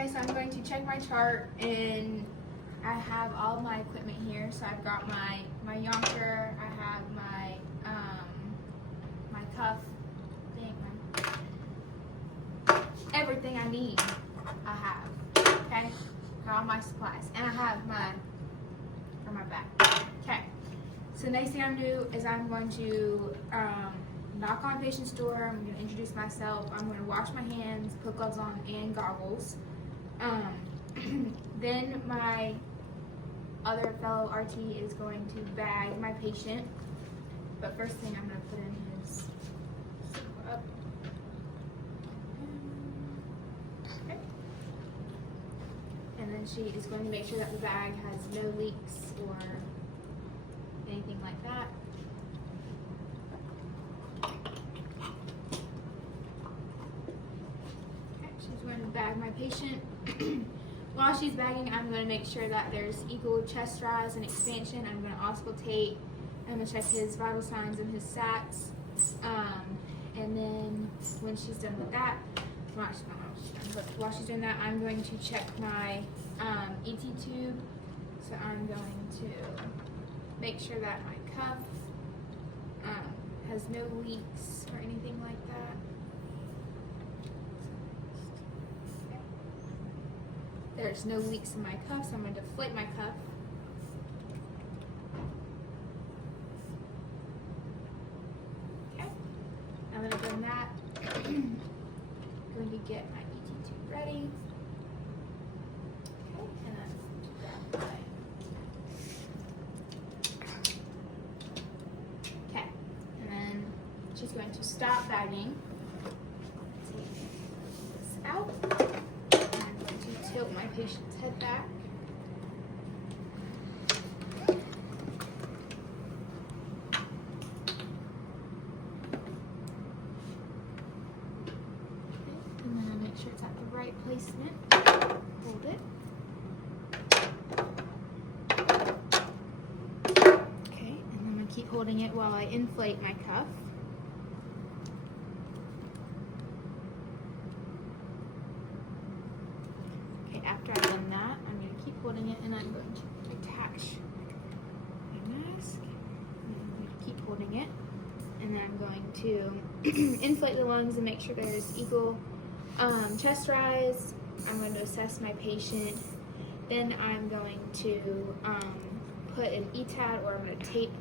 Okay, so I'm going to check my chart, and I have all my equipment here. So I've got my yonker, I have my my cuff thing, everything I need I have. Okay, got all my supplies, and I have my for my back. Okay, so the next thing I'm gonna do is I'm going to knock on patient's door. I'm going to introduce myself. I'm going to wash my hands, put gloves on, and goggles. Then my other fellow RT is going to bag my patient. But first thing I'm going to put in his up. Okay. And then she is going to make sure that the bag has no leaks or anything like that. She's going to bag my patient. While she's bagging, I'm going to make sure that there's equal chest rise and expansion. I'm going to auscultate. I'm going to check his vital signs and his sats. And then when she's done with that, while she's doing that, I'm going to check my ET tube. So I'm going to make sure that my cuff has no leaks or anything like that. There's no leaks in my cuff, so I'm going to deflate my cuff. Okay, now that I've done that, I'm going to get my ET tube ready. Okay, and then grab my. Okay, and then she's going to stop bagging. Take this out. Tilt my patient's head back. And then make sure it's at the right placement. Hold it. Okay, and I'm going to keep holding it while I inflate my cuff. After I've done that, I'm going to keep holding it, and I'm going to attach my mask. And I'm going to keep holding it, and then I'm going to inflate the lungs and make sure there's equal chest rise. I'm going to assess my patient. Then I'm going to put an ETAD, or I'm going to tape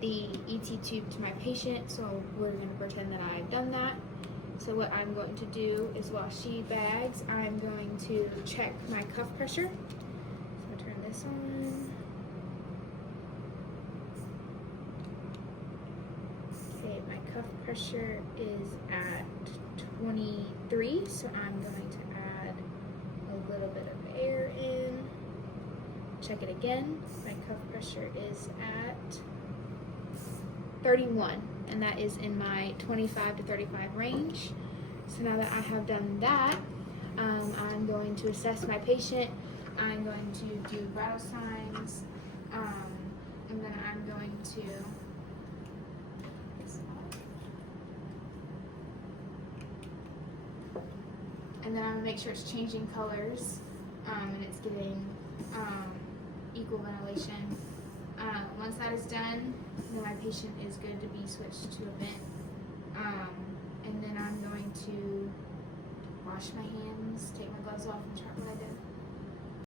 the ET tube to my patient. So we're going to pretend that I've done that. So what I'm going to do is, while she bags, I'm going to check my cuff pressure. So I'm going to turn this on. Okay, my cuff pressure is at 23, so I'm going to add a little bit of air in. Check it again. My cuff pressure is at 31. And that is in my 25 to 35 range. So now that I have done that, I'm going to assess my patient. I'm going to do vital signs, and then I'm going to I'm going to make sure it's changing colors, and it's getting equal ventilation. Once that is done, then my patient is good to be switched to a vent. And then I'm going to wash my hands, take my gloves off, and try